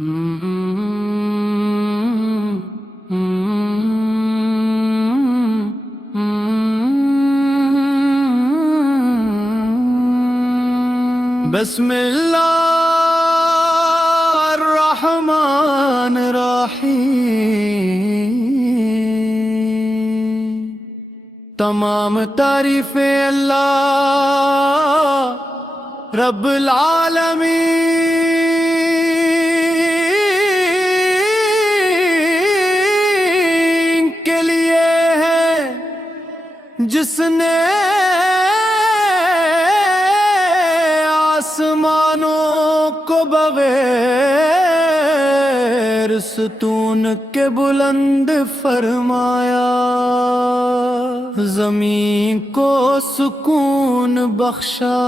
بسم اللہ الرحمن الرحیم، تمام تعریفیں اللہ رب العالمین کے لیے ہے، جس نے آسمانوں کو بغیر ستون کے بلند فرمایا، زمین کو سکون بخشا،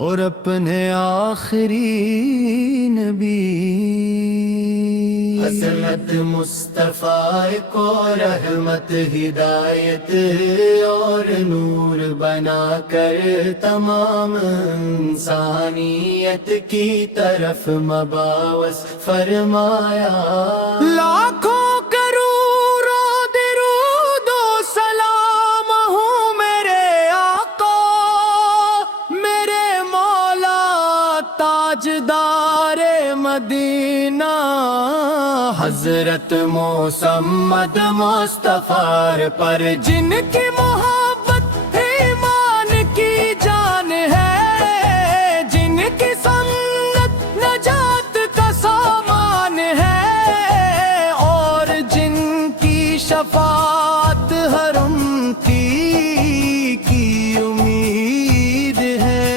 اور اپنے آخری نبی حضرت مصطفیٰ کو رحمت ہدایت اور نور بنا کر تمام انسانیت کی طرف مبعوث فرمایا۔ لاکھوں کروڑوں درود و سلام ہوں میرے آقا، میرے مولا تاجدار مدینہ، حضرت محمد مصطفیٰ پر جن کی محبت ایمان کی جان ہے، جن کی سنت نجات کا سامان ہے، اور جن کی شفاعت ہر امتی کی امید ہے۔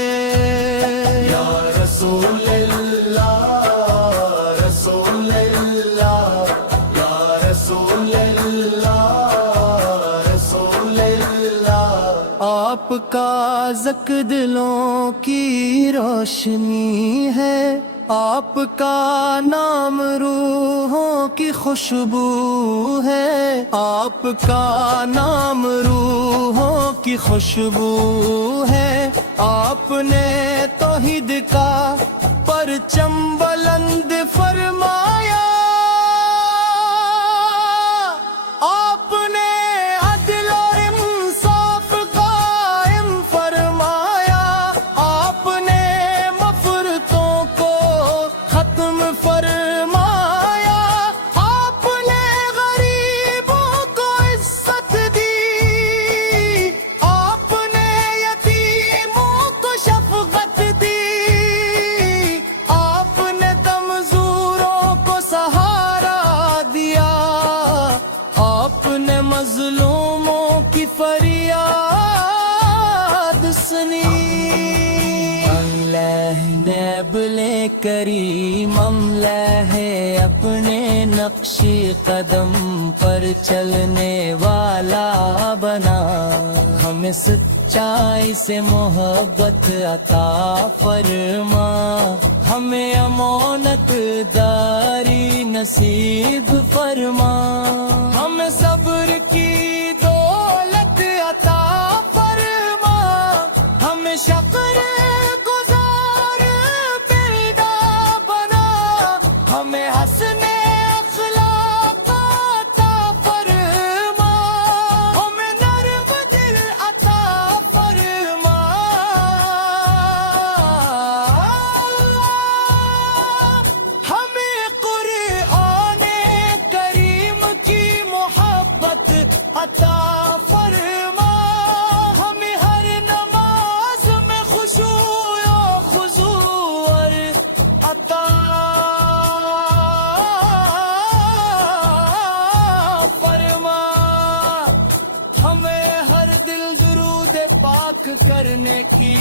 یا رسول اللہ، رسول اللہ، آپ کا ذکر دلوں کی روشنی ہے، آپ کا نام روحوں کی خوشبو ہے، آپ کا نام روحوں کی خوشبو ہے، آپ نے توحید کا پرچم بلند فرمایا، آپ نے عدل و انصاف قائم فرمایا، آپ نے نفرتوں کو ختم فرمایا، آپ نے غریبوں کو عزت دی، آپ نے یتیموں کو شفقت دی، آپ نے کمزوروں کو سہارا دیا، آپ نے مظلوموں کی فریاد سنی۔ اللہ نے بلے کریم اللہ ہے، اپنے نقشی قدم پر چلنے والا بنا، ہمیں سچائی سے محبت عطا فرما، ہمیں امانت داری نصیب فرما، ہمیں صبر کی دولت عطا فرما، ہمیں شکر گزار میرا بنا، ہمیں حسن اخلاق عطا فرما، ہمیں نرم دل عطا فرما، ہمیں قرآن کریم کی محبت عطا فرما، ہمیں ہر نماز میں خشوع و خضوع عطا فرما، ہمیں ہر دن درود پاک کرنے کی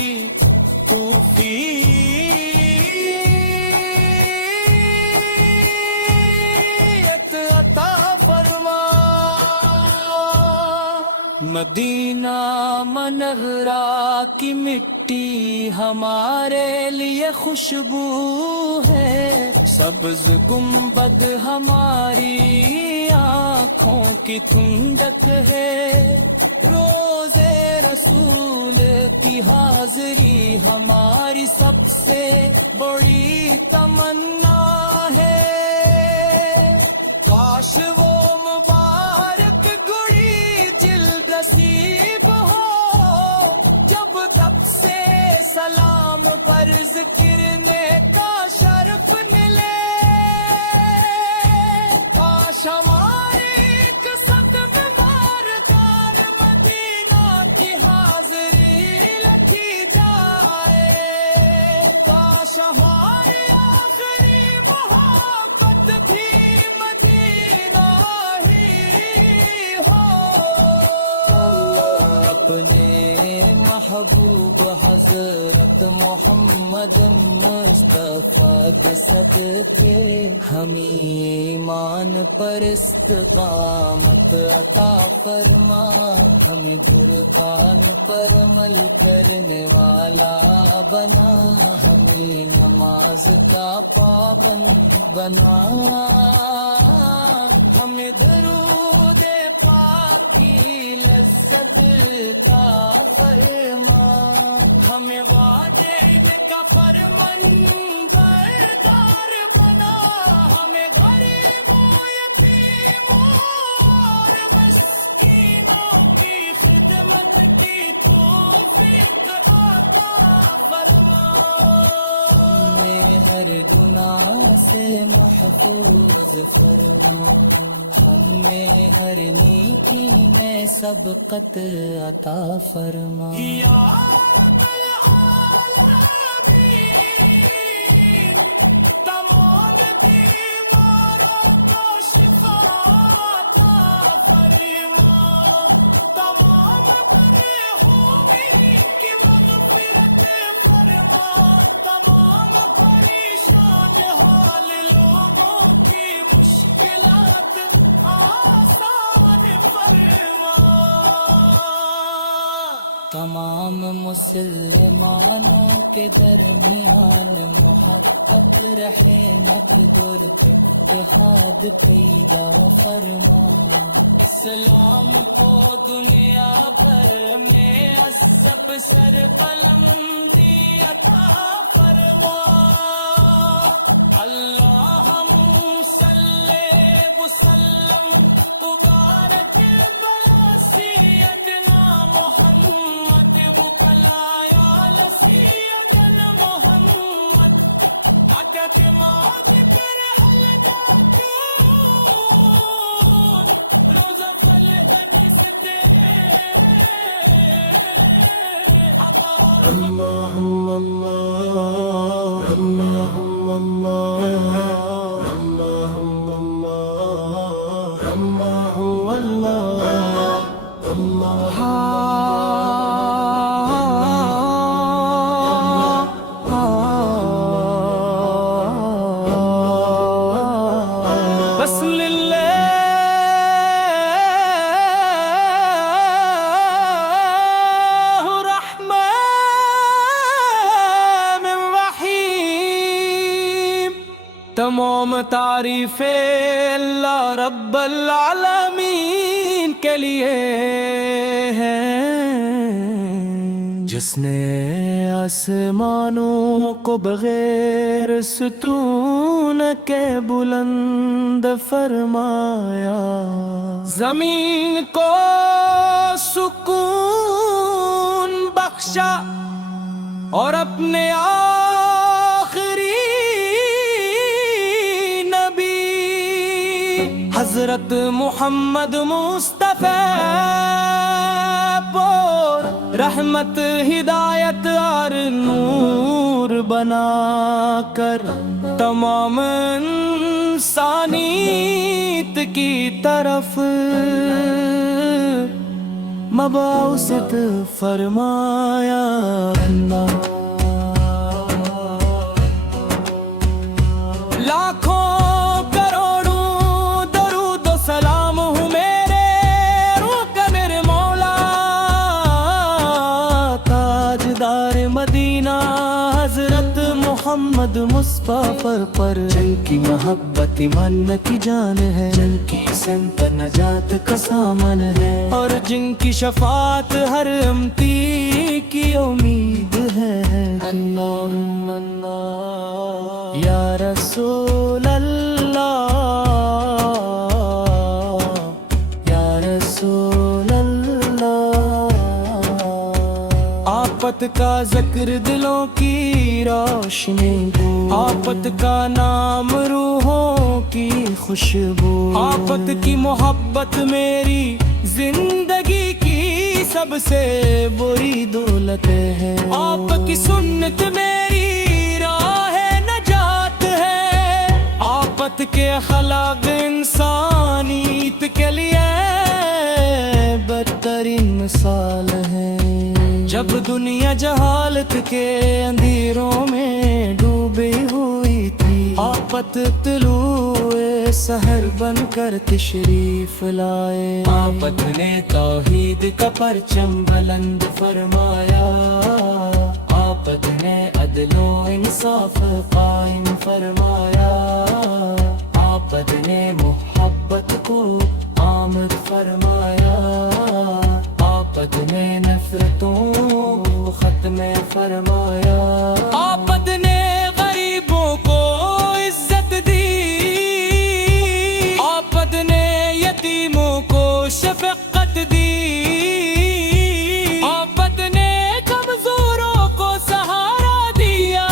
عطا فرما۔ مدینہ منورہ کی مٹی ہمارے لیے خوشبو ہے، سبز گنبد ہماری آنکھوں کی ٹھنڈک ہے، روزے رسول کی حاضری تمام تعریفیں اللہ رب العالمین کے لیے ہیں، جس نے آسمانوں کو بغیر ستون کے بلند فرمایا، زمین کو سکون بخشا اور اپنے آخری نبی حضرت محمد مصطفیٰ کو رحمت ہدایت اور نور بنا کر تمام انسانیت کی طرف مبعوث فرمایا۔ لاکھوں کروڑوں درود و سلام ہوں میرے رکن مولا، تاجدار مدینہ حضرت محمد مصطفیٰ پر، جن کی محبت ایمان کی جان ہے، جن کی سمت نجات کا سامان ہے، اور جن کی شفاعت ہر امتی کی امید ہے۔ اللہم اللہ یا رسول اللہ، یا رسول اللہ، آفت کا ذکر دلوں کی روشنی ہو، آفت کا نام روحوں کی خوشبو، آفت کی محبت میری زندگی کی سب سے بری دولت ہے، آپ کی سنت میری راہ نجات ہے، آفت کے خلاف انسانیت کے لیے بہترین مثال ہے۔ جب دنیا جہالت کے اندھیروں میں ڈوبی ہوئی تھی، آفت طلوع سحر بن کر تشریف لائے، آفت نے توحید کا پرچم بلند فرمایا، آفت نے عدل و انصاف قائم فرمایا، آفت نے محبت کو عامر فرمایا، آفت نے نفرتوں کو ختم فرمایا، آفت نے غریبوں کو عزت دی، آفت نے یتیموں کو شفقت دی، آفت نے کمزوروں کو سہارا دیا،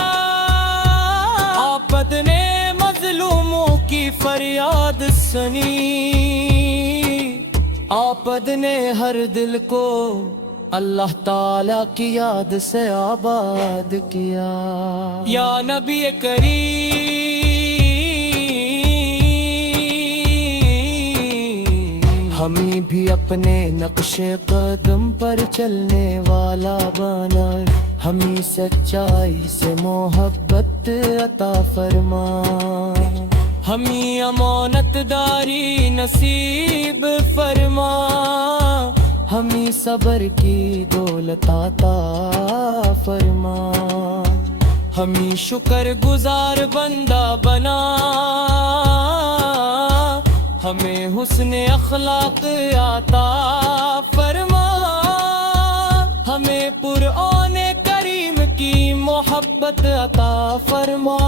آفت نے مظلوموں کی فریاد سنی، آفت نے ہر دل کو اللہ تعالیٰ کی یاد سے آباد کیا۔ یا نبی کریم، ہمیں بھی اپنے نقش قدم پر چلنے والا بنا، ہمیں سچائی سے محبت عطا فرما، ہمیں امانت داری نصیب فرما، ہمیں صبر کی دولت عطا فرما، ہمیں شکر گزار بندہ بنا، ہمیں حسن اخلاق عطا فرما، ہمیں قرآن کریم کی محبت عطا فرما،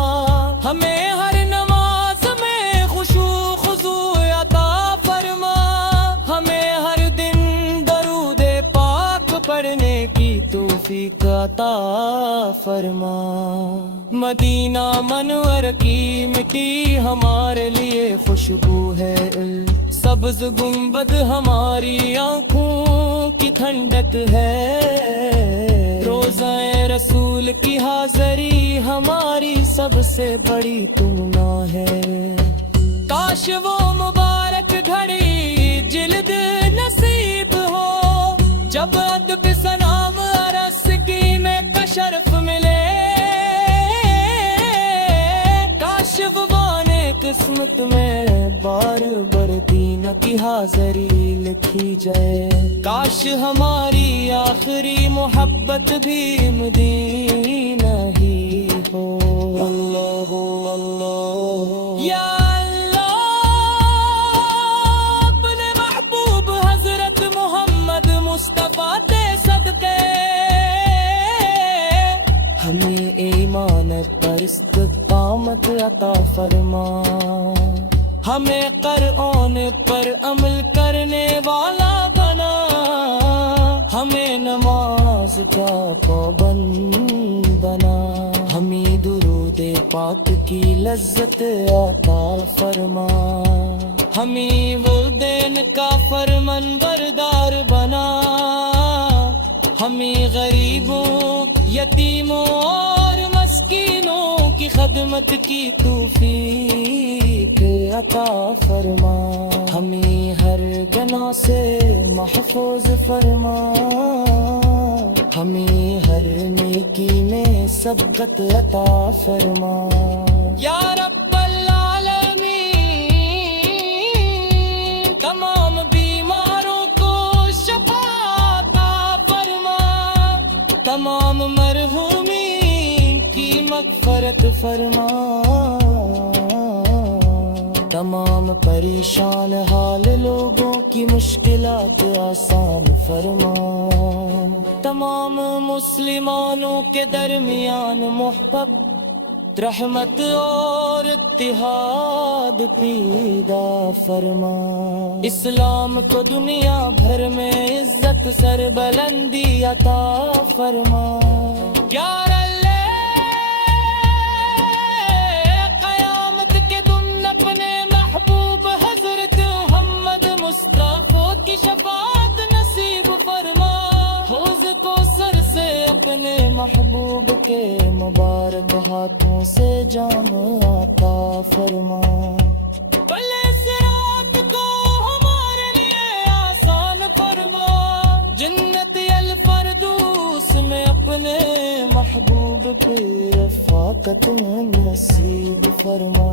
ہمیں ہر نماز میں خشوع خضوع عطا فرما، ہمیں ہر دن درود پاک پڑھنے کی توفیق عطا فرما۔ مدینہ منور کی مٹی ہمارے لیے خوشبو ہے، سبز گنبد ہماری آنکھوں کی ٹھنڈک ہے، روضہ رسول کی حاضری ہماری سب سے بڑی تمنا ہے، کاش وہ مبارک گھڑی جلد نصیب ہو، جب ادب سلام عرض کی میں کا شرف ملے، کاش مبارک قسمت میں بار بار دین کی حاضری درمیان محبت رحمت اور اتحاد پیدا فرما اسلام کو دنیا بھر میں عزت سربلندی عطا فرما یا اللہ قیامت کے دن اپنے محبوب حضرت محمد مصطفیٰ کی شفاعت نصیب فرما رزق و سر سے اپنے محبوب کے مبارک ہاتھ سے جان عطا فرما بھلے اس رات کو ہمارے لیے آسان فرما جنت الفردوس میں اپنے محبوب کی وفات نصیب فرما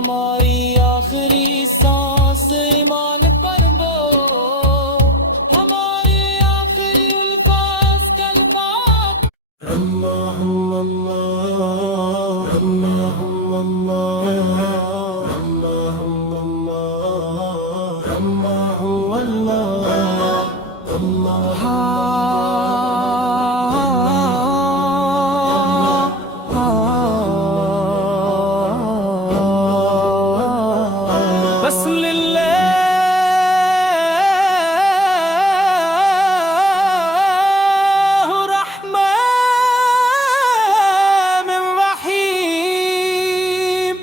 ہماری آخری سانس ایمان فرما ہماری آخری الفاظ کلمات اللہم اللہ اللہم اللہ اللہم اللہ بس للہ الرحمن الرحیم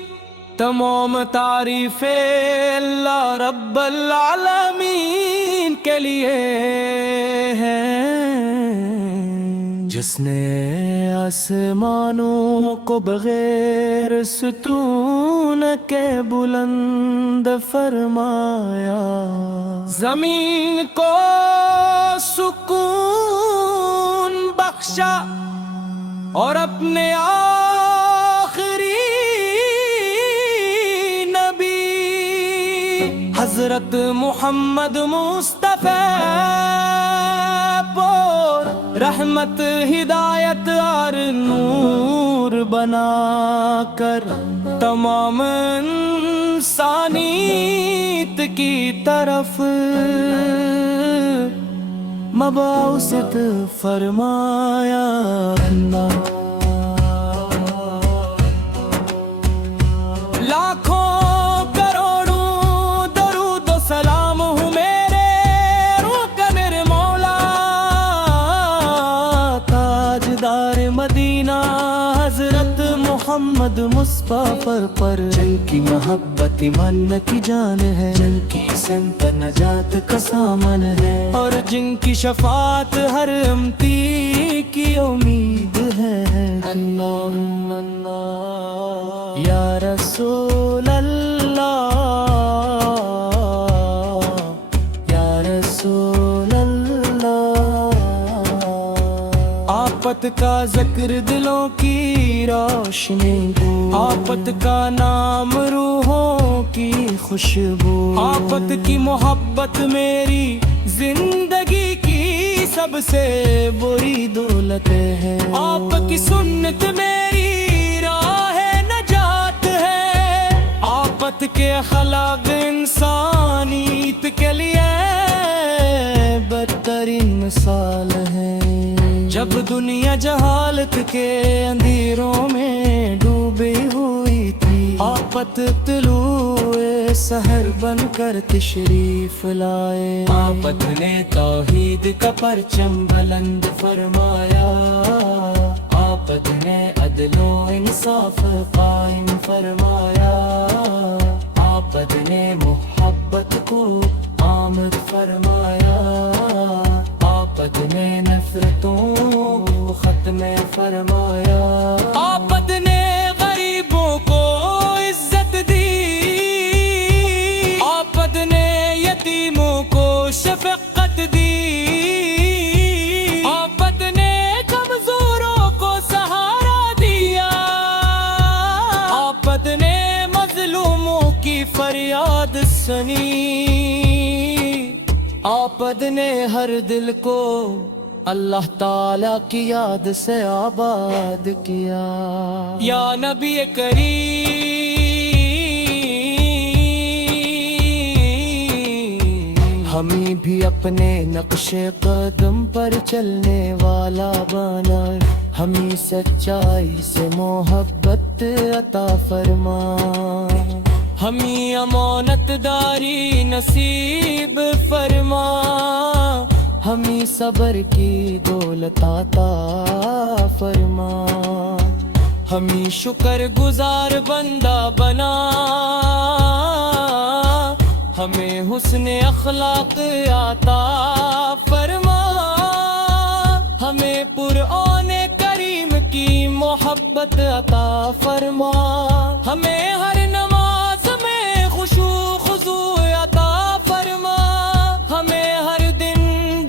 تمام تعریفیں اللہ رب العالمین کے لیے ہیں جس نے آسمانوں کو بغیر ستون کے بلند فرمایا زمین کو سکون بخشا اور اپنے آخری نبی حضرت محمد مصطفیٰ کو رحمت ہدایت اور نور بنا کر تمام انسانیت کی طرف مبعوث فرمایا لاکھوں کروڑوں درود و سلام ہوں میرے رکن مولا تاجدار مدینہ حضرت محمد مصطفیٰ پر جن کی محبت ایمان کی جان ہے جن کی سمت نجات کا سامان ہے اور جن کی شفاعت ہر امتی کی امید ہے اللہم اللہ یا رسول اللہ یا رسول اللہ آفت کا ذکر دلوں کی روشنی آفت کا نام روحوں کی خوشبو آفت کی محبت میری زندگی کی سب سے بری دولت ہے آپ کی سنت میری راہ نجات ہے آفت کے خلاف انسانیت کے لیے بدترین مثال ہے جب دنیا جہالت کے اندھیروں میں ڈوبی ہوئی تھی آفت طلوع سحر بن کر تشریف لائے آفت نے توحید کا پرچم بلند فرمایا آفت نے عدل و انصاف قائم فرمایا آفت نے محبت کو عامر فرمایا آفت نے نفرتوں کو ختم فرمایا آفت نے غریبوں کو عزت دی آفت نے یتیموں کو شفقت دی آفت نے کمزوروں کو سہارا دیا آفت نے مظلوموں کی فریاد سنی آفت نے ہر دل کو اللہ تعالیٰ کی یاد سے آباد کیا یا نبی کریم ہمیں بھی اپنے نقش قدم پر چلنے والا بنا ہمیں سچائی سے محبت عطا فرما، ہمیں امانت داری نصیب فرما، ہمیں صبر کی دولت عطا فرما، ہمیں شکر گزار بندہ بنا، ہمیں حسن اخلاق عطا فرما، ہمیں قرآن کریم کی محبت عطا فرما، ہمیں ہر نماز میں خشوع خضوع عطا فرما، ہمیں ہر دن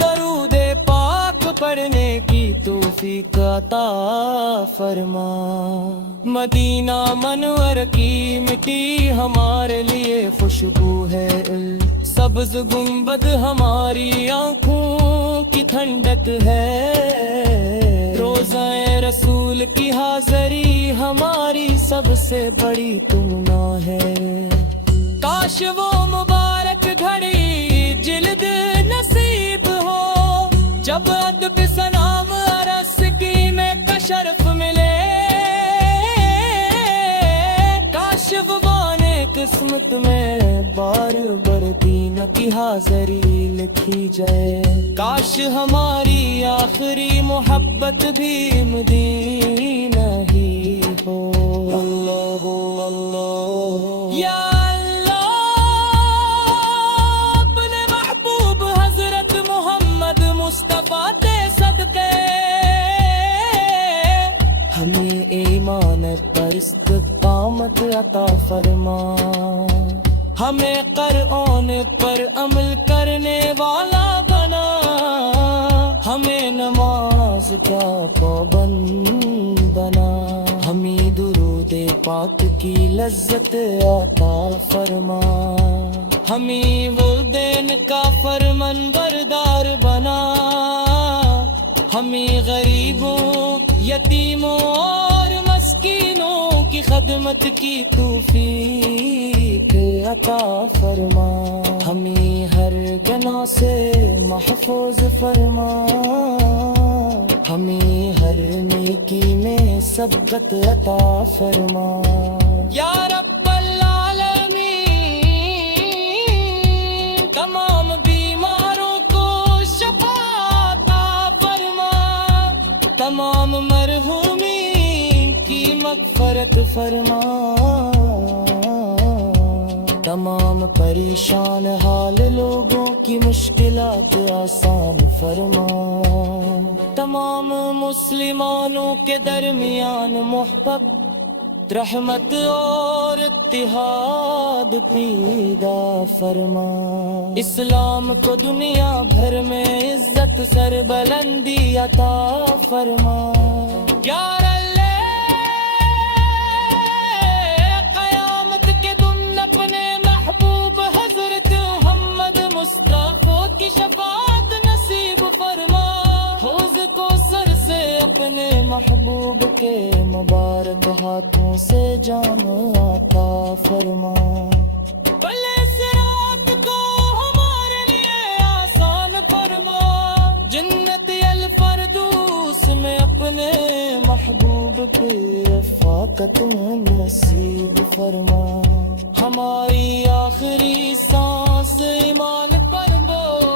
درود پاک پڑھنے کی توفیق عطا فرما، مدینہ منور کی مٹی ہمارے لیے خوشبو ہے، سبز گنبد ہماری آنکھوں کی ٹھنڈک ہے، روزہ رسول کی حاضری ہماری سب سے بڑی تمنا ہے، کاش وہ مبارک گھڑی جلد نصیب ہو جب ادب سلام عرض کی میں شرف ملے، کاش وہ بانے قسمت میں بار مدینہ کی حاضری لکھی جائے، کاش ہماری آخری محبت بھی مدینہ ہی ہو، یا اپنے محبوب حضرت محمد مصطفیٰ دے صدقے ہمیں ایمان پر استقامت عطا فرما، ہمیں قرآن پر عمل کرنے والا بنا، ہمیں نماز کا پابند بنا، ہمیں درود پاک کی لذت عطا فرما، ہمیں والدین کا فرمانبردار بنا، ہمیں غریبوں یتیموں اور مسکینوں کی خدمت کی توفیق عطا فرما، ہمیں ہر گناہ سے محفوظ فرما، ہمیں ہر نیکی میں سبقت عطا فرما، یا رب العالمین تمام بیماروں کو شفا عطا فرما، تمام مرحومین کی مغفرت فرما، تمام پریشان حال لوگوں کی مشکلات آسان فرما، تمام مسلمانوں کے درمیان محبت رحمت اور اتحاد پیدا فرما، اسلام کو دنیا بھر میں عزت سر بلندی عطا فرما، یا قیامت کے دن اپنے محبوب حضرت محمد مصطفیٰ کی شفاعت نصیب فرما، حوض کوثر سے اپنے محبوب کے مبارک ہاتھوں سے جام عطا فرما، بھلے صراط کو ہمارے لیے آسان فرما، جنت الفردوس میں اپنے محبوب کی رفاقت نصیب فرما، ہماری آخری سانس ایمان پر ہو،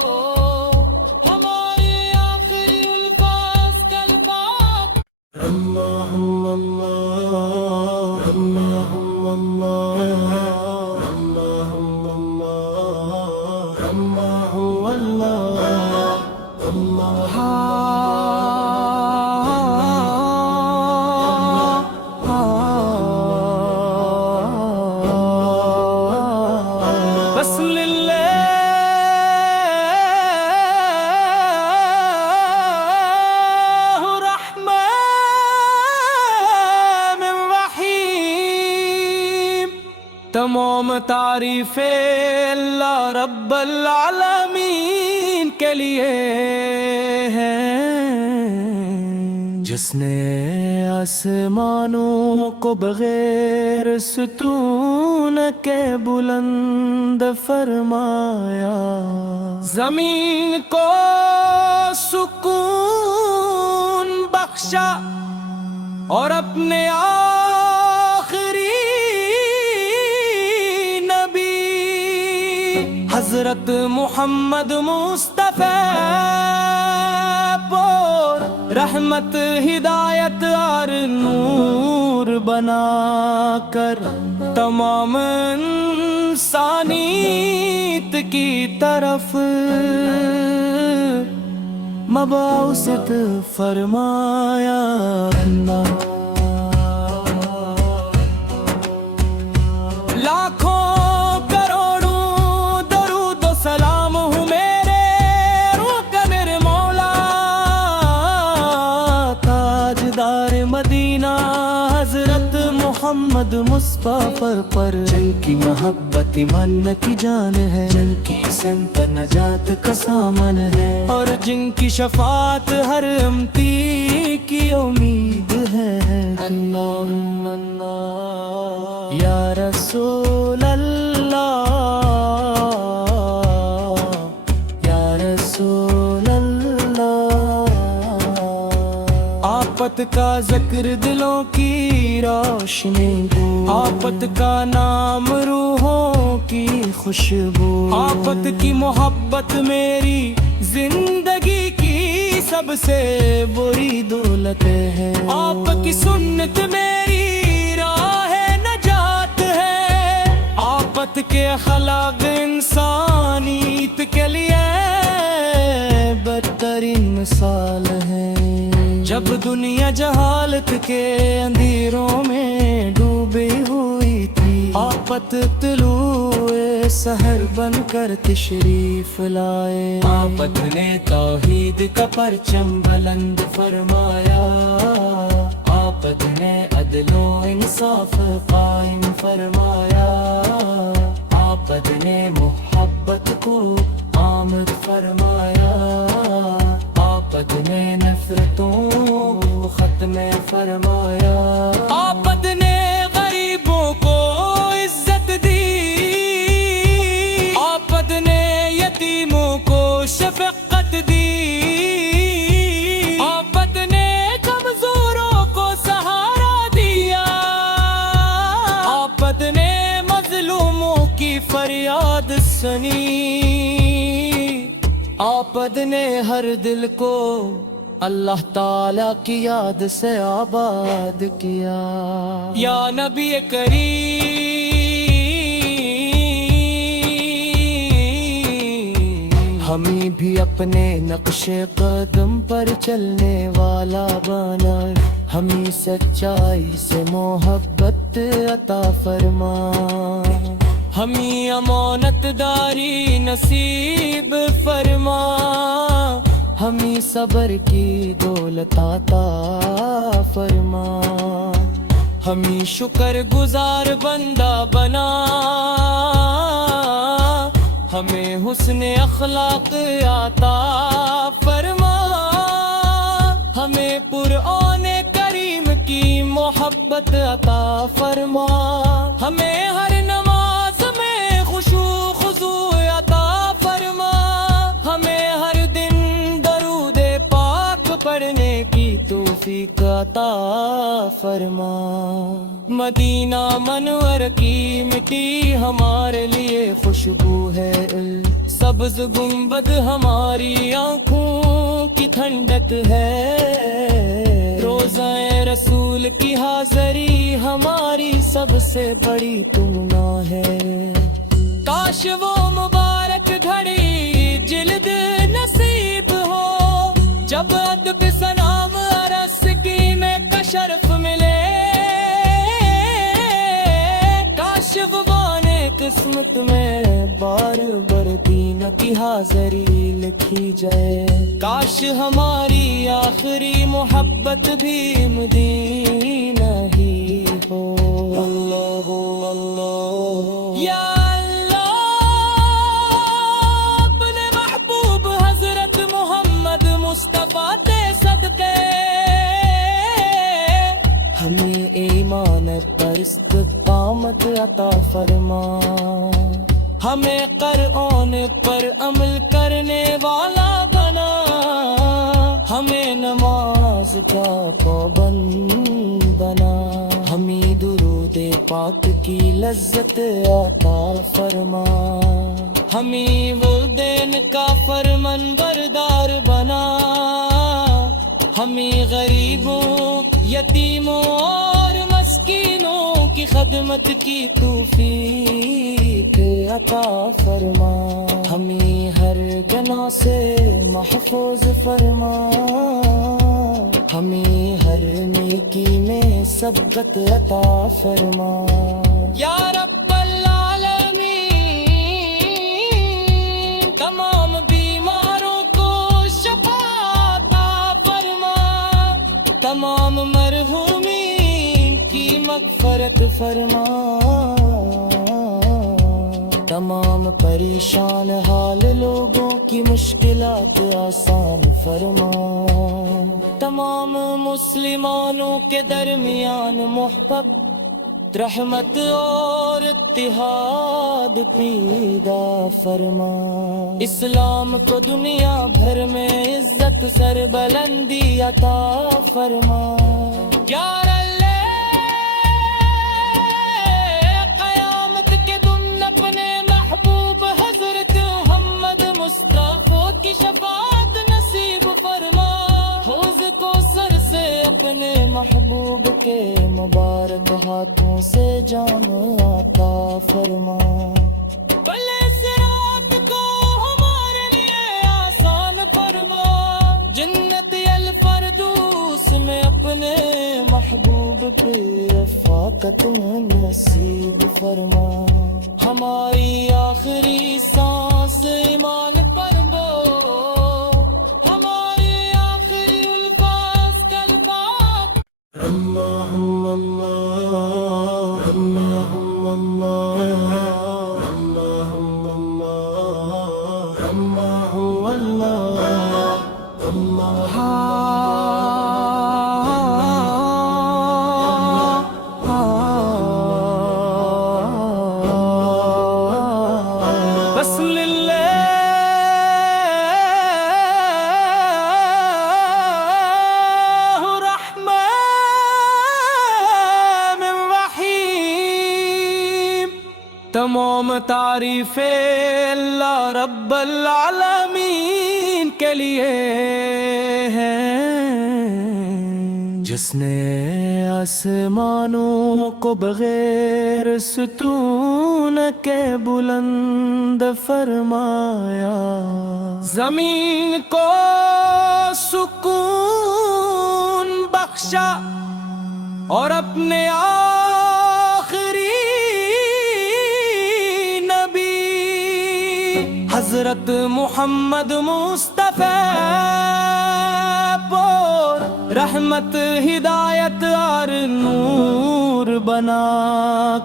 ہماری آخری الفاظ کلمات اللہم اللہ، اللہم اللہ، اللہم اللہ، اللہم اللہ، بس للہ الرحمن الرحیم، تمام تعریفیں اللہ رب العالمین کے لیے ہیں، جس نے آسمانوں کو بغیر ستون کے بلند فرمایا، زمین کو سکون بخشا اور اپنے آخری نبی حضرت محمد مصطفیٰ کو رحمت ہدایت اور نور بنا کر تمام انسانیت کی طرف مبعوث فرمایا اللہ۔ لاکھوں کروڑوں درود و سلام ہوں میرے روکن مولا تاجدار مدینہ حضرت محمد مصطفیٰ پر، جن کی محبت ایمان کی جان ہے، جن کی سمت نجات کا سامان ہے، اور جن کی شفاعت ہر امتی کی امید ہے۔ اللہم اللہ یا رسول اللہ یا رسول اللہ، آفت کا ذکر دلوں کی روشنی، آفت کا نام روحوں کی خوشبو، آفت کی محبت میری زندگی کی سب سے بری دولت ہے، آپ کی سنت میری راہ نجات ہے، آفت کے خلاف انسانیت کے لیے بدترین مثال ہے۔ جب دنیا جہالت کے اندھیروں میں ڈوبی ہوئی تھی، آفت طلوع سحر بن کر تشریف لائے، آفت نے توحید کا پرچم بلند فرمایا، آفت نے عدل و انصاف قائم فرمایا، آفت نے محبت کو عامر فرمایا، آفت نے نفرتوں کو ختم فرمایا، آفت نے غریبوں کو عزت دی، آفت نے یتیموں کو شفقت دی، آفت نے کمزوروں کو سہارا دیا، آفت نے مظلوموں کی فریاد سنی، آفت نے ہر دل کو اللہ تعالیٰ کی یاد سے آباد کیا۔ یا نبی کریم، ہمیں بھی اپنے نقش قدم پر چلنے والا بنا، ہمیں سچائی سے محبت عطا فرما، ہمیں امانت داری نصیب فرما، ہمیں صبر کی دولت عطا فرما، ہمیں شکر گزار بندہ بنا، ہمیں حسن اخلاق عطا فرما، ہمیں قرآن کریم کی محبت عطا فرما، ہمیں ہر نماز میں خشوع خضوع عطا فرما، ہمیں ہر دن درود پاک پڑھنے کی توفیق عطا فرما۔ مدینہ منور کی مٹی ہمارے لیے خوشبو ہے، سبز گنبد ہماری آنکھوں کی ٹھنڈک ہے، روضہ رسول کی حاضری ہماری سب سے بڑی تمنا ہے، کاش وہ مبارک گھڑی جلد نصیب ہو جب ادب سلام عرض کی میں شرف ملے، کاش مبارک قسمت میں بار بار دین کی حاضری لکھی درمیان محبت رحمت اور اتحاد پیدا فرما اسلام کو دنیا بھر میں عزت سر بلندی عطا فرما یا قیامت کے دن اپنے محبوب حضرت محمد مصطفیٰ کی شفاعت نصیب فرما اس کو سر سے اپنے محبوب کے مبارک ہاتھ سے جانا فرما بھلے اس رات کو ہمارے لیے آسان فرما جنت الفردوس میں اپنے محبوب کی فاطمہ نصیب فرما ہماری آخری سانس ایمان فرما ہماری آخری الفاظ کلمات اللہم اللہ اللہم اللہ اللہم اللہ بسم اللہ الرحمن الرحیم تمام تعریفیں اللہ رب العالمین کے لیے ہیں جس نے آسمانوں کو بغیر ستون کے بلند فرمایا زمین کو سکون بخشا اور اپنے آخری نبی حضرت محمد مصطفیٰ کو رحمت ہدایت اور نور بنا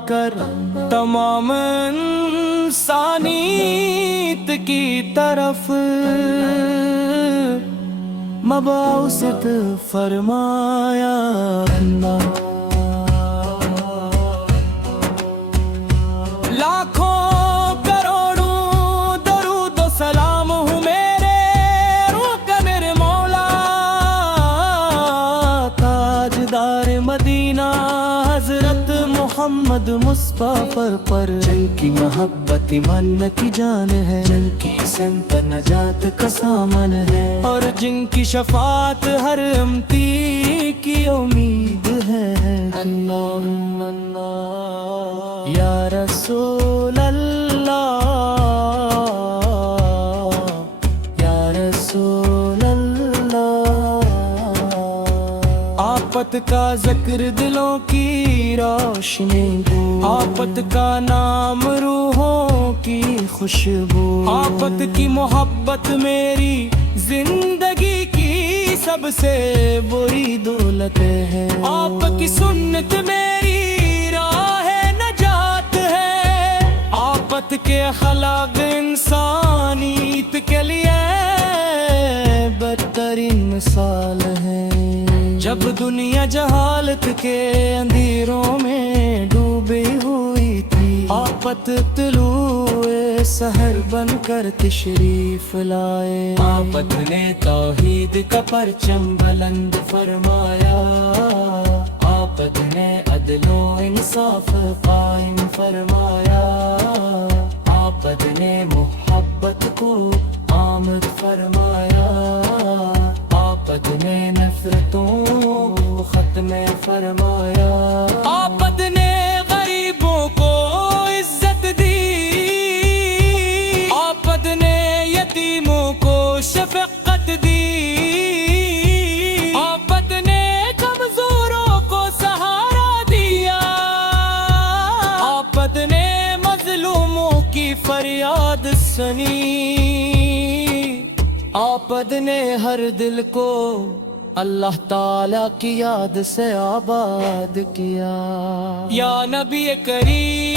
کر تمام انسانیت کی طرف مبعوث فرمایا لاکھوں کروڑوں درود و سلام ہوں میرے رکن مولا تاجدار مدینہ حضرت محمد مصطفیٰ پر جن کی محبت ایمان کی جان ہے جن کی سمت نجات کا سامان ہے اور جن کی شفاعت ہر امتی کی امید ہے اللہم اللہ یا رسول اللہ یا رسول اللہ آفت کا ذکر دلوں کی روشنی آفت کا نام روحوں کی خوشبو آفت کی محبت میری زندگی کی سب سے بری دولت ہے آپ کی سنت میری راہ نجات ہے آفت کے خلاف انسانیت کے لیے بہترین مثال ہے جب دنیا جہالت کے اندھیروں میں ڈوبی ہوئی تھی آفت طلوع سحر بن کر تشریف لائے آفت نے توحید کا پرچم بلند فرمایا آفت نے عدل و انصاف قائم فرمایا آفت نے محبت کو آمد فرمایا آفت نے نفرتوں کو ختم فرمایا آفت نے غریبوں کو عزت دی آفت نے یتیموں کو شفقت دی آفت نے کمزوروں کو سہارا دیا آفت نے مظلوموں کی فریاد سنی آفت نے ہر دل کو اللہ تعالیٰ کی یاد سے آباد کیا یا نبی کریم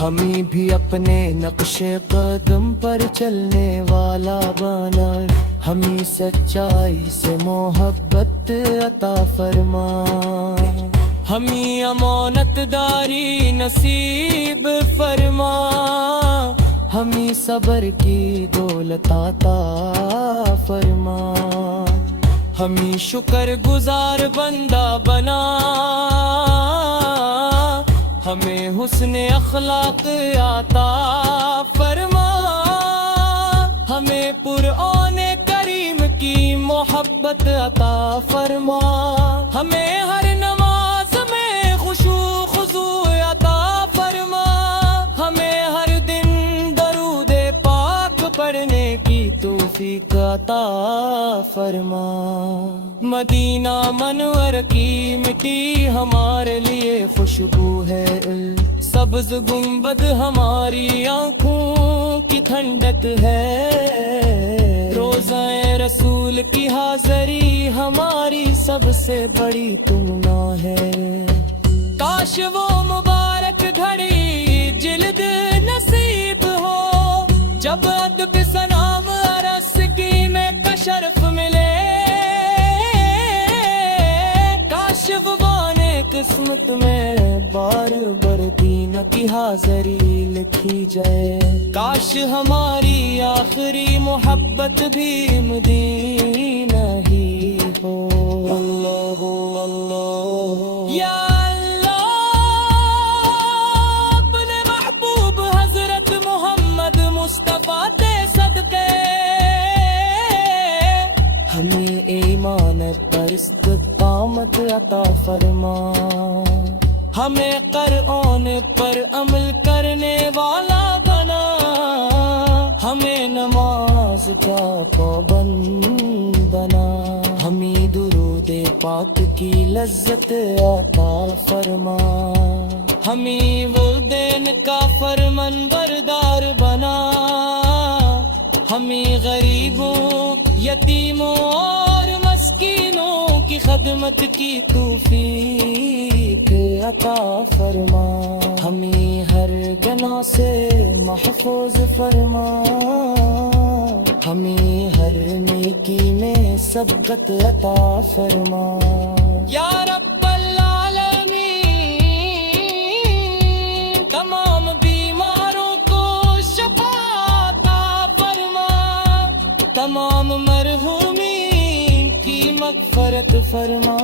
ہمیں بھی اپنے نقش قدم پر چلنے والا بنا ہمیں سچائی سے محبت عطا فرما، ہمیں امانت داری نصیب فرما، ہمیں صبر کی دولت عطا فرما، ہمیں شکر گزار بندہ بنا، ہمیں حسن اخلاق عطا فرما، ہمیں قرآن کریم کی محبت عطا فرما، ہمیں ہر نماز میں خشوع خضوع عطا فرما، ہمیں ہر دن درود پاک پڑھنے کی توفیق عطا فرما، مدینہ منور کی مٹی ہمارے لیے خوشبو ہے، سبز گنبد ہماری آنکھوں کی ٹھنڈک ہے، روزہ رسول کی حاضری ہماری سب سے بڑی تمنا ہے، کاش وہ مبارک گھڑی جلد نصیب ہو جب ادب سلام عرض کی میں شرف ملے، کاش وہ بانے قسمت میں بار مدینہ کی حاضری لکھی جائے، کاش ہماری آخری محبت بھی مدینہ ہی ہو، یا اپنے محبوب حضرت محمد مصطفیٰ دے صدقے ہمیں ایمان پر استقامت عطا فرما، ہمیں قرآن پر عمل کرنے والا بنا، ہمیں نماز کا پابند بنا، ہمیں درود پاک کی لذت عطا فرما، ہمیں وہ دین کا فرمان بردار بنا، ہمیں غریبوں یتیموں اور مسکینوں کی خدمت کی توفیق عطا فرما، ہمیں ہر گناہ سے محفوظ فرما، ہمیں ہر نیکی میں سبقت عطا فرما، یا رب العالمین تمام بیماروں کو شفا عطا فرما، تمام مرحومین کی مغفرت فرما،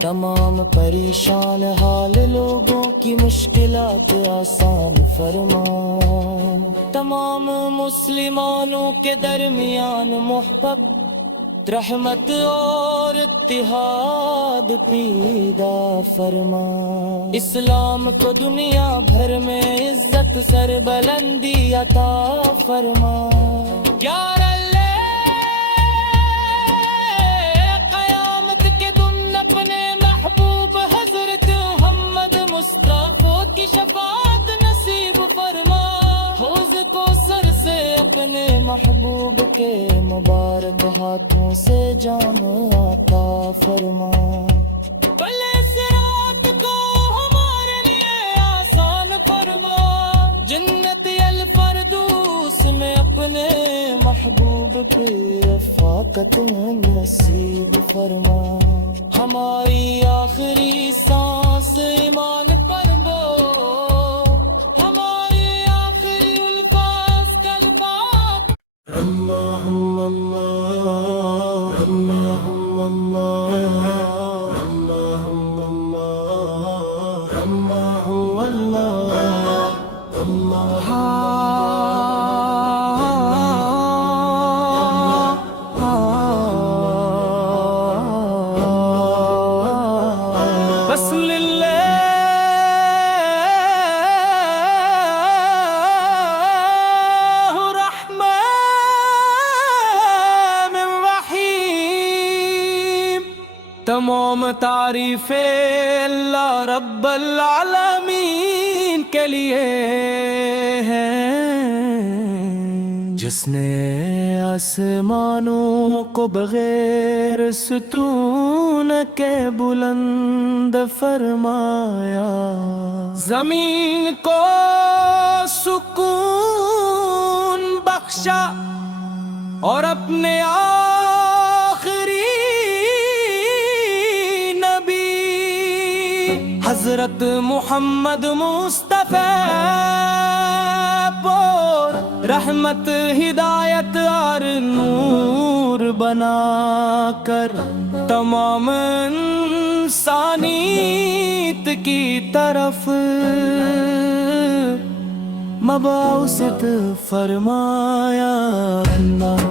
تمام پریشان حال لوگوں کی مشکلات آسان فرما، تمام مسلمانوں کے درمیان محبت رحمت اور اتحاد پیدا فرما، اسلام کو دنیا بھر میں عزت زر بلندی عطا فرما، یا قیامت کے دن اپنے محبوب حضرت محمد مصطفیٰ کی شفاعت نصیب فرما، روز کو سر سے اپنے محبوب کے مبارک ہاتھوں سے جام عطا فرما، بھلے صراط کو ہمارے لیے آسان فرما، جنت الفردوس میں اپنے محبوب کی رفاقت نصیب فرما، ہماری آخری سانس ایمان پر ہو، ہماری آخری الفاظ کلمات اللہم اللہ اللہم اللہ اللہم اللہ اللہم اللہ بسم اللہ الرحمن الرحیم، تمام تعریفیں اللہ رب العالمین کے لیے ہیں، جس نے آسمانوں کو بغیر ستون کے بلند فرمایا، زمین کو سکون بخشا اور اپنے آخری نبی حضرت محمد مصطفیٰ کو رحمت ہدایت اور نور بنا کر تمام انسانیت کی طرف مبعوث فرمایا اللہ۔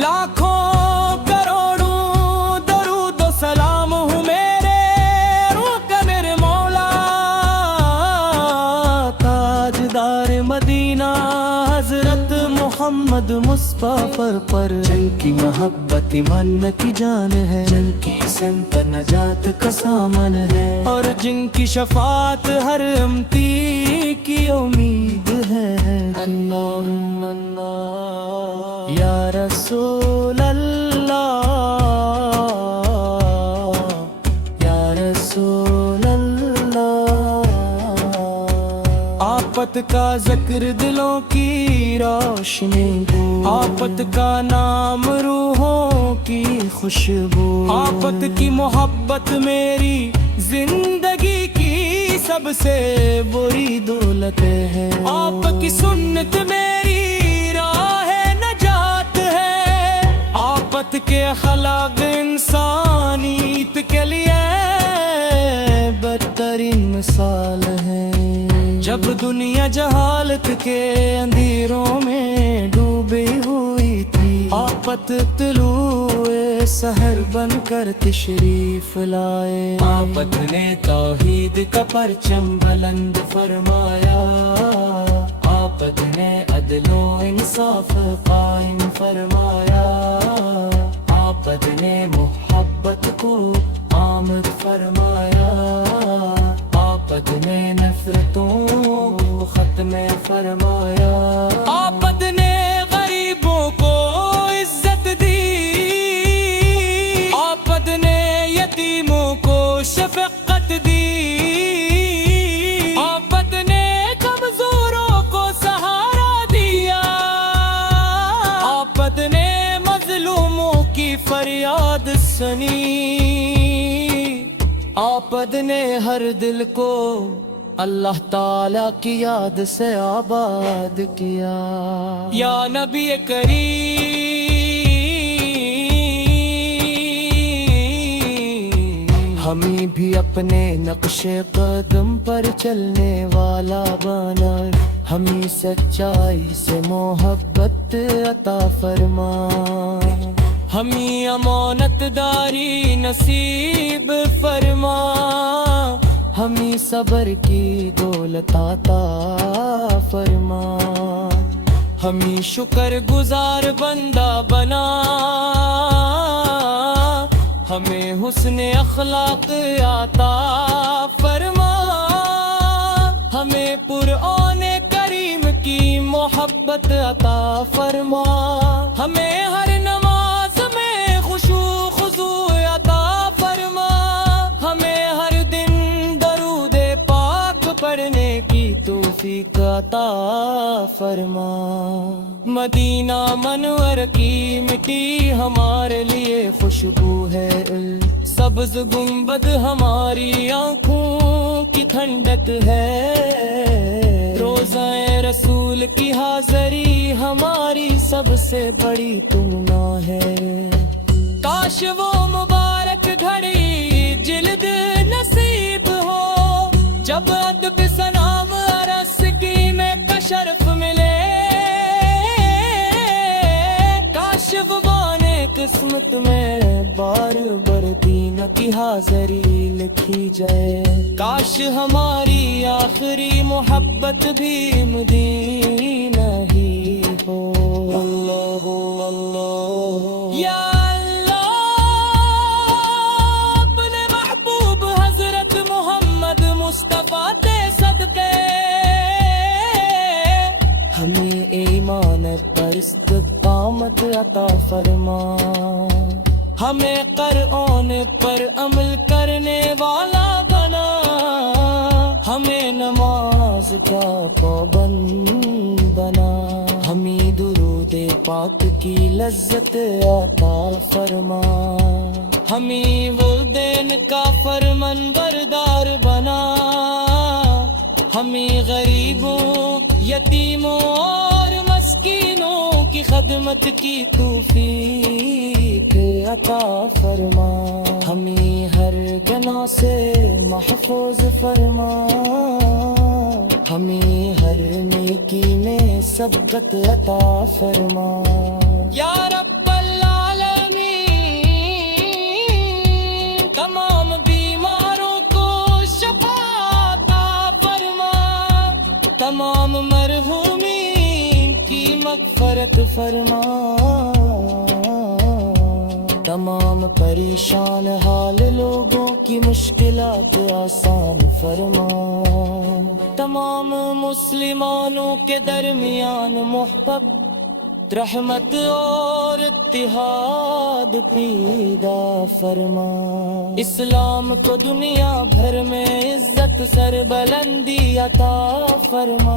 لاکھوں کروڑوں درود و سلام ہوں میرے رکن مولا تاجدار مدینہ حضرت محمد مصطفیٰ پر، جن کی محبت ایمان کی جان ہے، جن کی سمت نجات کا سامان ہے، اور جن کی شفاعت ہر امتی کی امید ہے۔ اللہم اللہ یا رسول اللہ یا رسول اللہ، آفت کا ذکر دلوں کی روشنی ہو، آفت کا نام روحوں کی خوشبو، آفت کی محبت میری زندگی کی سب سے بری دولت ہے، آپ کی سنت میری راہ نجات ہے، آفت کے خلاف انسانیت کے لیے بہترین مثال ہے۔ جب دنیا جہالت کے اندھیروں میں ڈوبی ہوئی تھی، آفت طلوع سحر بن کر تشریف لائے، آفت نے توحید کا پرچم بلند فرمایا، آفت نے عدل و انصاف قائم فرمایا، آفت نے محبت کو آمد فرمایا، آفت نے نفرتوں کو ختم فرمایا، آفت نے غریبوں کو عزت دی، آفت نے یتیموں کو شفقت دی، آفت نے کمزوروں کو سہارا دیا، آفت نے مظلوموں کی فریاد سنی، آفت نے ہر دل کو اللہ تعالیٰ کی یاد سے آباد کیا۔ یا نبی کریم، ہمیں بھی اپنے نقش قدم پر چلنے والا بنا، ہمیں سچائی سے محبت عطا فرما، ہمیں امانت داری نصیب فرما، ہمیں صبر کی دولت عطا فرما، ہمیں شکر گزار بندہ بنا، ہمیں حسن اخلاق عطا فرما، ہمیں قرآن کریم کی محبت عطا فرما، ہمیں ہر نماز میں خشوع خضوع عطا فرما، ہمیں ہر دن درود پاک پڑھنے کی توفیق عطا فرما۔ مدینہ منور کی مٹی ہمارے لیے خوشبو ہے، سبز گنبد ہماری آنکھوں کی ٹھنڈک ہے، روضہ رسول کی حاضری ہماری سب سے بڑی تمنا ہے، کاش وہ مبارک گھڑی جلد نصیب ہو، جب ادب سلام عرض کی میں کا شرف ملے، کاش مبارک قسمت میں بار بار دین کی حاضری ملے۔ درمیان محبت رحمت اور اتحاد پیدا فرما اسلام کو دنیا بھر میں عزت سر بلندی عطا فرما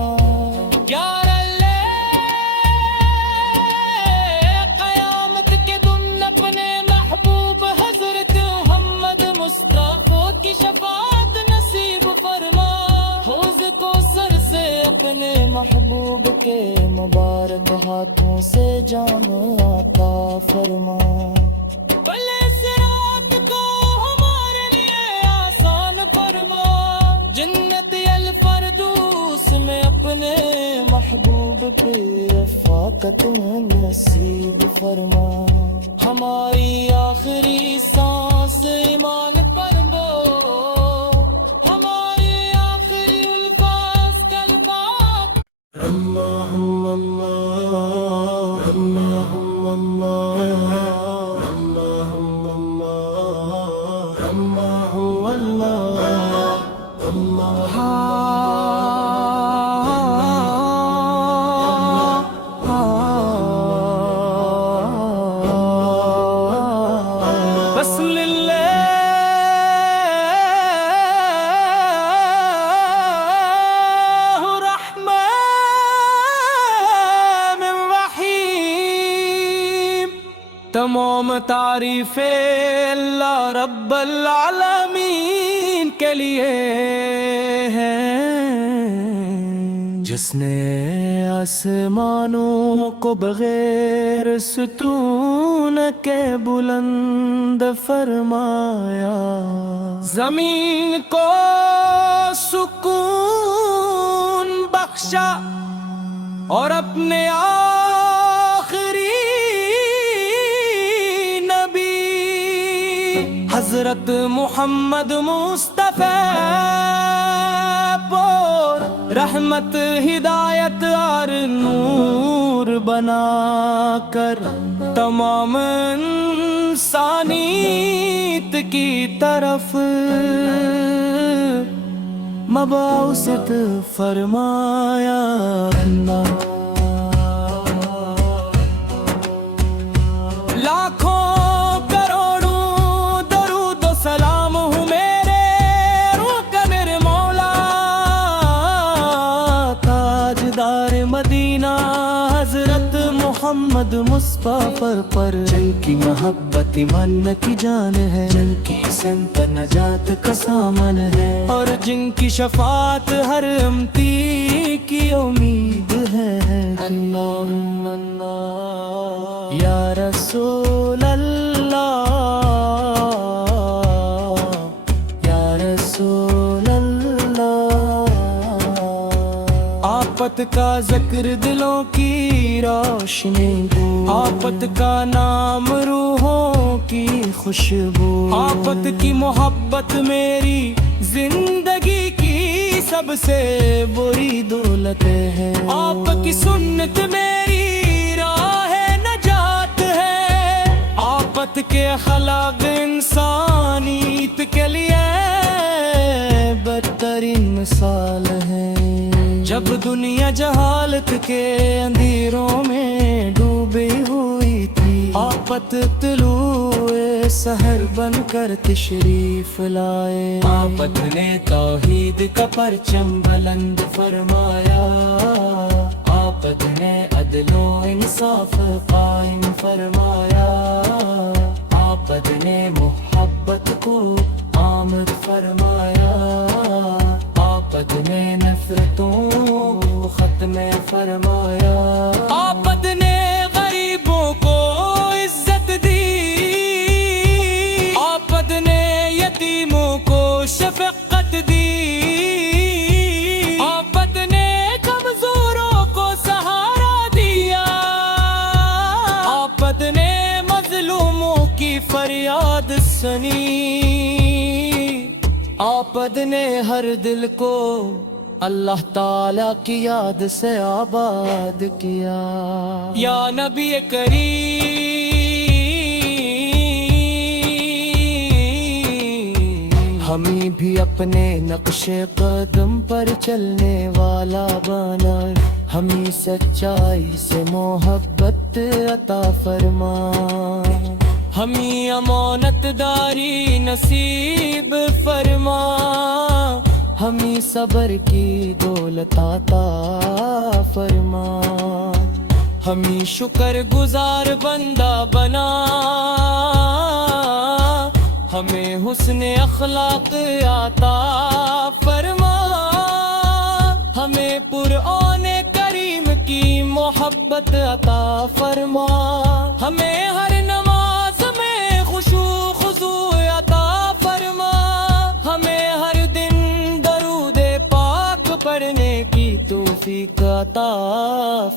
یا اللہ قیامت کے دن اپنے محبوب حضرت محمد مصطفیٰ کی شفاعت نصیب فرما اس کو سر سے اپنے محبوب کے مبارک ہاتھوں سے جامع فرما بھلے اس رات کو ہمارے لیے آسان فرما جنت الفردوس میں اپنے محبوب کی رفاقت نصیب فرما ہماری آخری سانس ایمان فرما ہماری آخری الفاظ کلمات اللہم اللہ اللہم اللہ اللہم اللہ بسم اللہ الرحمن الرحیم تمام تعریفیں اللہ رب العالمین کے لیے ہیں جس نے آسمانوں کو بغیر ستون کے بلند فرمایا زمین کو سکون بخشا اور اپنے آخری نبی حضرت محمد مصطفیٰ پر رحمت ہدایت اور نور بنا کر تمام انسانیت کی طرف مبعوثت فرمایا لاکھوں کروڑوں درود و سلام ہوں میرے رکن مولا تاجدار مدینہ حضرت محمد مصطفیٰ پر جن کی محبت ایمان کی جان ہے جن کی سمت نجات کا سامان ہے اور جن کی شفاعت ہر امتی کی امید ہے اللہم اللہ یا رسول اللہ یا رسول اللہ آفت کا ذکر دلوں کی روشنی آفت کا نام روحوں کی خوشبو آفت کی محبت میری زندگی کی سب سے بری دولت ہے آپ کی سنت میری راہ نجات ہے آفت کے خلاف انسانیت کے لیے بدترین مثال ہے جب دنیا جہالت کے اندھیروں میں ڈوبی ہوئی تھی آفت طلوع سحر بن کر تشریف لائے آفت نے توحید کا پرچم بلند فرمایا آفت نے عدل و انصاف قائم فرمایا آفت نے محبت کو عامر فرمایا آفت نے نفرتوں کو ختم فرمایا آفت نے غریبوں کو عزت دی آفت نے یتیموں کو شفقت دی آفت نے کمزوروں کو سہارا دیا آفت نے مظلوموں کی فریاد سنی آفت نے ہر دل کو اللہ تعالیٰ کی یاد سے آباد کیا یا نبی کریم ہمیں بھی اپنے نقش قدم پر چلنے والا بنا ہمیں سچائی سے محبت عطا فرما، ہمیں امانت داری نصیب فرما، ہمیں صبر کی دولت عطا فرما، ہمیں شکر گزار بندہ بنا، ہمیں حسن اخلاق عطا فرما، ہمیں قرآن کریم کی محبت عطا فرما، ہمیں ہر نماز میں خشوع خضوع عطا فرما، ہمیں ہر دن درود پاک پڑھنے کی توفیق عطا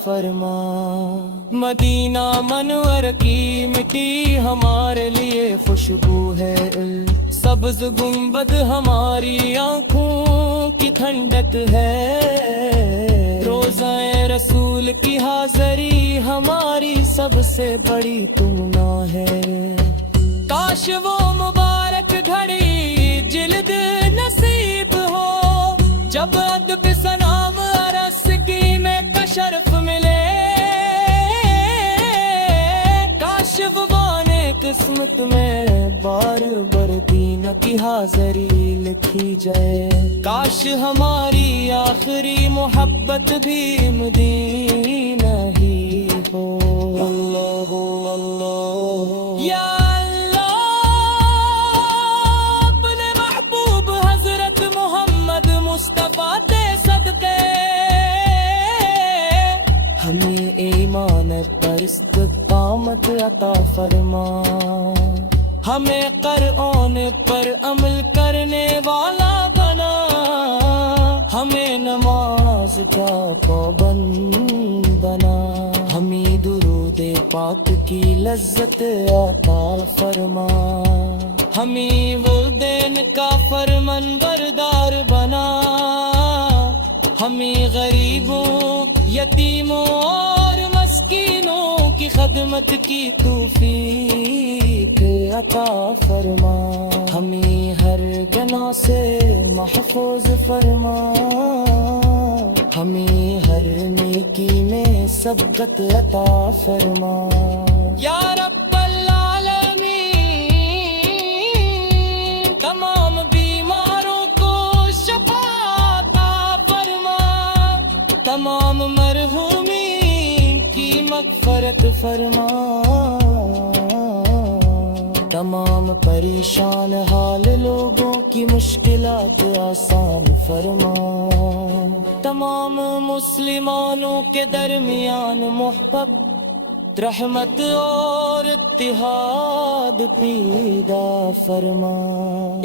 فرما، مدینہ منور کی مٹی ہمارے لیے خوشبو ہے، سبز گنبد ہماری آنکھوں کی ٹھنڈک ہے، روزہ رسول کی حاضری ہماری سب سے بڑی تمنا ہے، کاش وہ مبارک گھڑی جلد نصیب ہو جب ادب سلام عرض کی میں شرف ملے، کاش وہ بانے قسمت میں بار مدینہ کی حاضری لکھی جائے، کاش ہماری آخری محبت بھی مدینہ ہی ہو، یا اپنے محبوب حضرت محمد مصطفیٰ دے صدقے ہمیں ایمان پر استقامت عطا فرما، ہمیں قرآن پر عمل کرنے والا بنا، ہمیں نماز کا پابند بنا، ہمیں درود پاک کی لذت عطا فرما، ہمیں وہ دین کا فرمان بردار بنا، ہمیں غریبوں یتیموں اور مسکینوں کی خدمت کی توفیق عطا فرما، ہمیں ہر گناہ سے محفوظ فرما، ہمیں ہر نیکی میں سبقت عطا فرما، یا رب العالمین تمام بیماروں کو شفا عطا فرما، تمام مرحومین کی مغفرت فرما، تمام پریشان حال لوگوں کی مشکلات آسان فرما، تمام مسلمانوں کے درمیان محبت رحمت اور اتحاد پیدا فرما،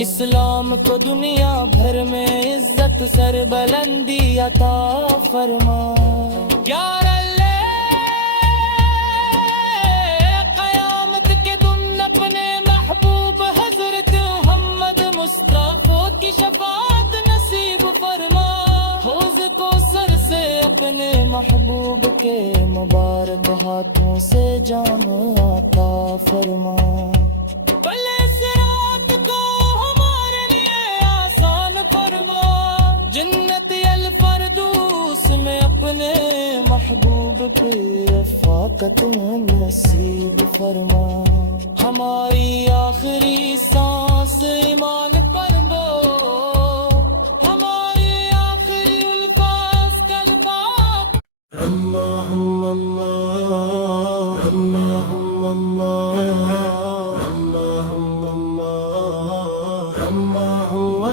اسلام کو دنیا بھر میں عزت سر بلندی عطا فرما، یا قیامت کے دن اپنے محبوب حضرت محمد مصطفیٰ کی شفاعت نصیب فرما، اس کو سر سے اپنے محبوب کے مبارک ہاتھ سے جان عطا فرما، بھلے اس رات کو ہمارے لیے آسان فرما، جنت الفردوس میں اپنے محبوب کی رفاقت نصیب فرما، ہماری آخری سانس ایمان پر ہو، ہماری آخری الفاظ کلمات اللہم اللہ اللہم اللہ اللہم اللہ اللہم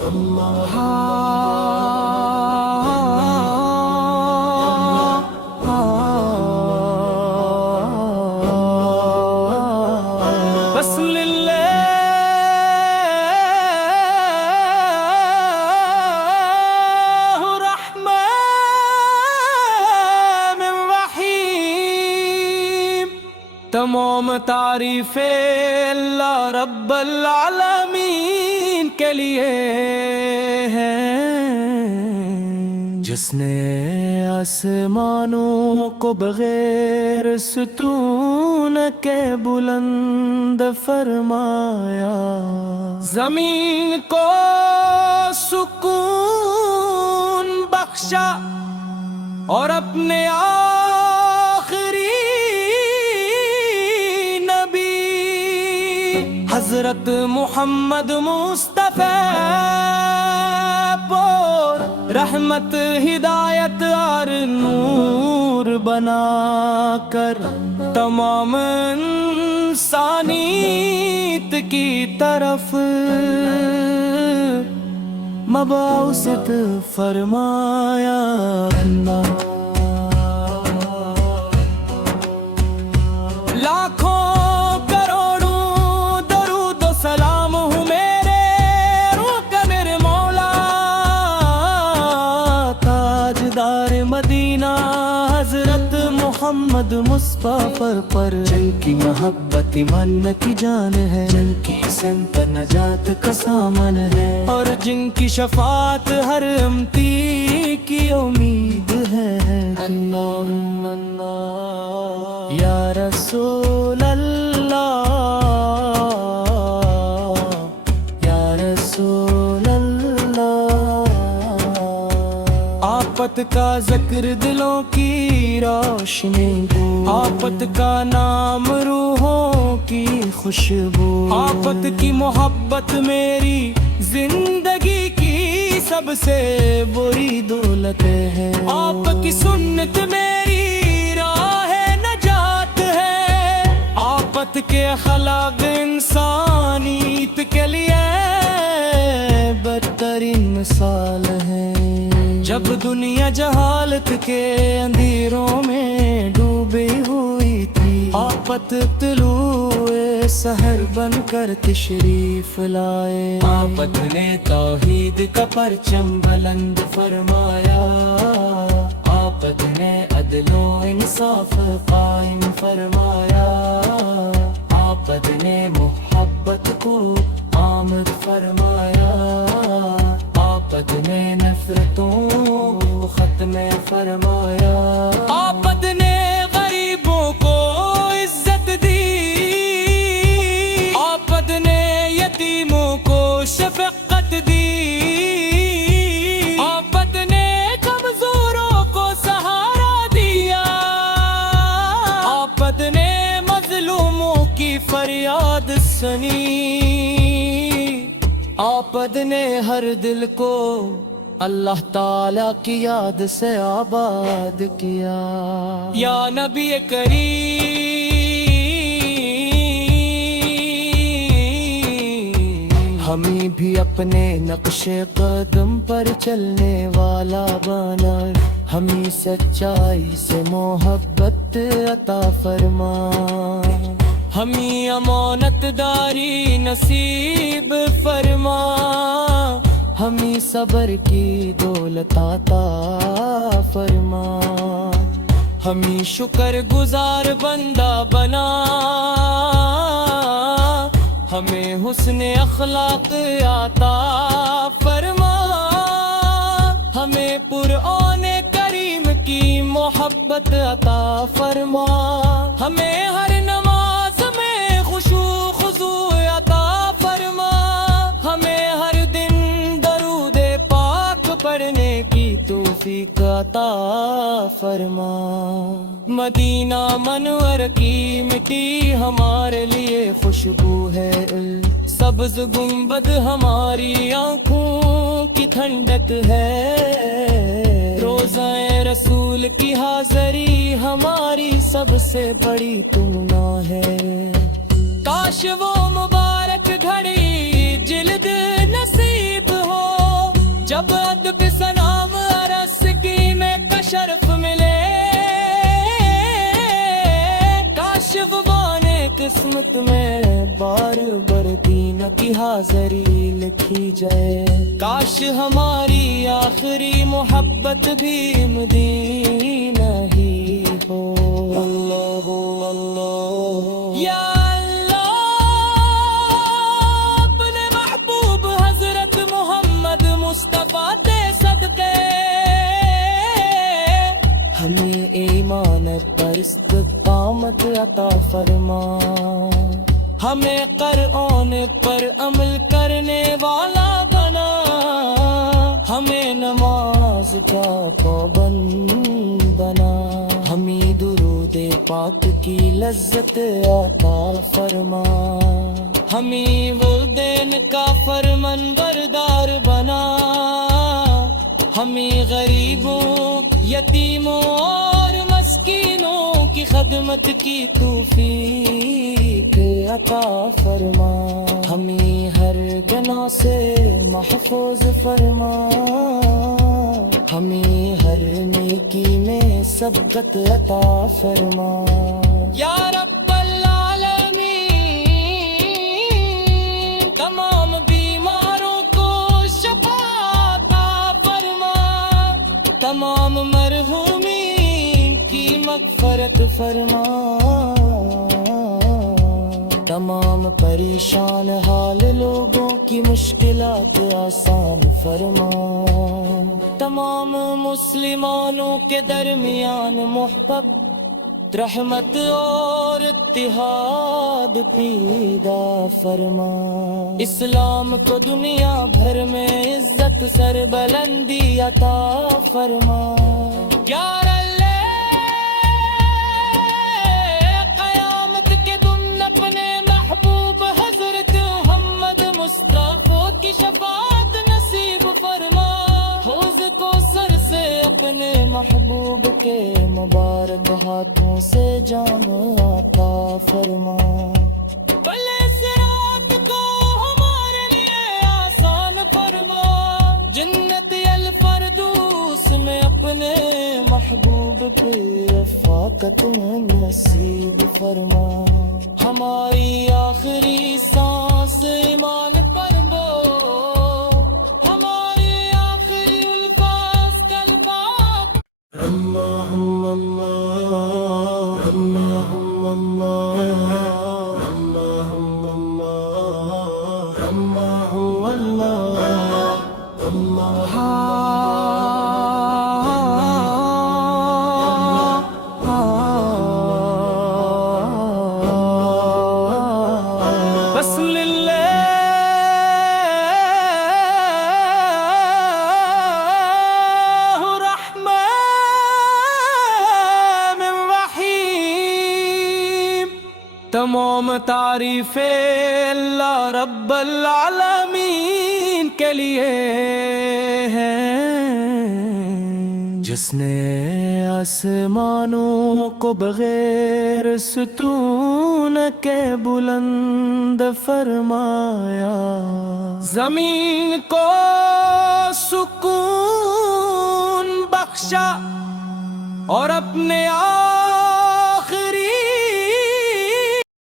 اللہ بسم اللہ الرحمن الرحیم، تمام تعریفیں اللہ رب العالمین کے لیے ہیں، جس نے آسمانوں کو بغیر ستون کے بلند فرمایا، زمین کو سکون بخشا اور اپنے آخری نبی حضرت محمد مصطفیٰ کو رحمت ہدایت اور نور بنا کر تمام انسانیت کی طرف مبعوث فرمایا اللہ۔ لاکھوں کروڑوں درود و سلام ہوں میرے روکن مولا تاجدار مدینہ حضرت محمد مصطفیٰ پر، جن کی محبت ایمان کی جان ہے، جن کی سمت نجات کا سامان ہے، اور جن کی شفاعت ہر امتی کی امید ہے۔ اللہم اللہ یا رسول اللہ یا رسول اللہ، آفت کا ذکر دلوں کی روشنی ہو، آفت کا نام روحوں کی خوشبو، آفت کی محبت میری زندگی کی سب سے بری دولت ہے، آپ کی سنت میری راہ نجات ہے، آفت کے خلاف انسانیت کے لیے بہترین مثال ہے۔ جب دنیا جہالت کے اندھیروں میں ڈوبی ہوئی تھی، آفت طلوع سحر بن کر تشریف لائے، آفت نے توحید کا پرچم بلند فرمایا، آفت نے عدل و انصاف قائم فرمایا، آفت نے محبت کو عامر فرمایا، آفت نے نفرتوں کو ختم فرمایا، آفت نے غریبوں کو عزت دی، آفت نے یتیموں کو شفقت دی، آفت نے کمزوروں کو سہارا دیا، آفت نے مظلوموں کی فریاد سنی، آفت نے ہر دل کو اللہ تعالیٰ کی یاد سے آباد کیا۔ یا نبی کریم، ہمیں بھی اپنے نقش قدم پر چلنے والا بنا، ہمیں سچائی سے محبت عطا فرما، ہمیں امانت داری نصیب فرما، ہمیں صبر کی دولت عطا فرما، ہمیں شکر گزار بندہ بنا، ہمیں حسن اخلاق عطا فرما، ہمیں قرآن کریم کی محبت عطا فرما، ہمیں ہر نماز میں خشوع خضوع عطا فرما، ہمیں ہر دن درود پاک پڑھنے کی توفیق عطا فرما۔ مدینہ منور کی مٹی ہمارے لیے خوشبو ہے، سبز گنبد ہماری آنکھوں کی ٹھنڈک ہے، روضہ رسول کی حاضری ہماری سب سے بڑی تمنا ہے، کاش وہ مبارک گھڑی جلد نصیب ہو جب ادب سلام عرض کی میں شرف ملے، کاش وہ بانے قسمت میں بار بار دین کی حاضری لکھی درمیان محبت رحمت اور اتحاد پیدا فرما اسلام کو دنیا بھر میں عزت سر بلندی عطا فرما یا قیامت کے دن اپنے محبوب حضرت محمد مصطفیٰ کی شفاعت نصیب فرما اس کو سر سے اپنے محبوب کے مبارک ہاتھ سے جامع عطا فرما بھلے اس رات کو ہمارے لیے آسان فرما جنت الفردوس میں اپنے محبوب کی رفاقت نصیب فرما ہماری آخری سانس ایمان فرما ہماری آخری الفاظ کلمات اللہم اللہ اللہم اللہ اللہم اللہ بس للہ الرحمن الرحیم تمام تعریف اللہ رب العالمین کے لیے ہے جس نے آسمانوں کو بغیر ستون کے بلند فرمایا زمین کو سکون بخشا اور اپنے آپ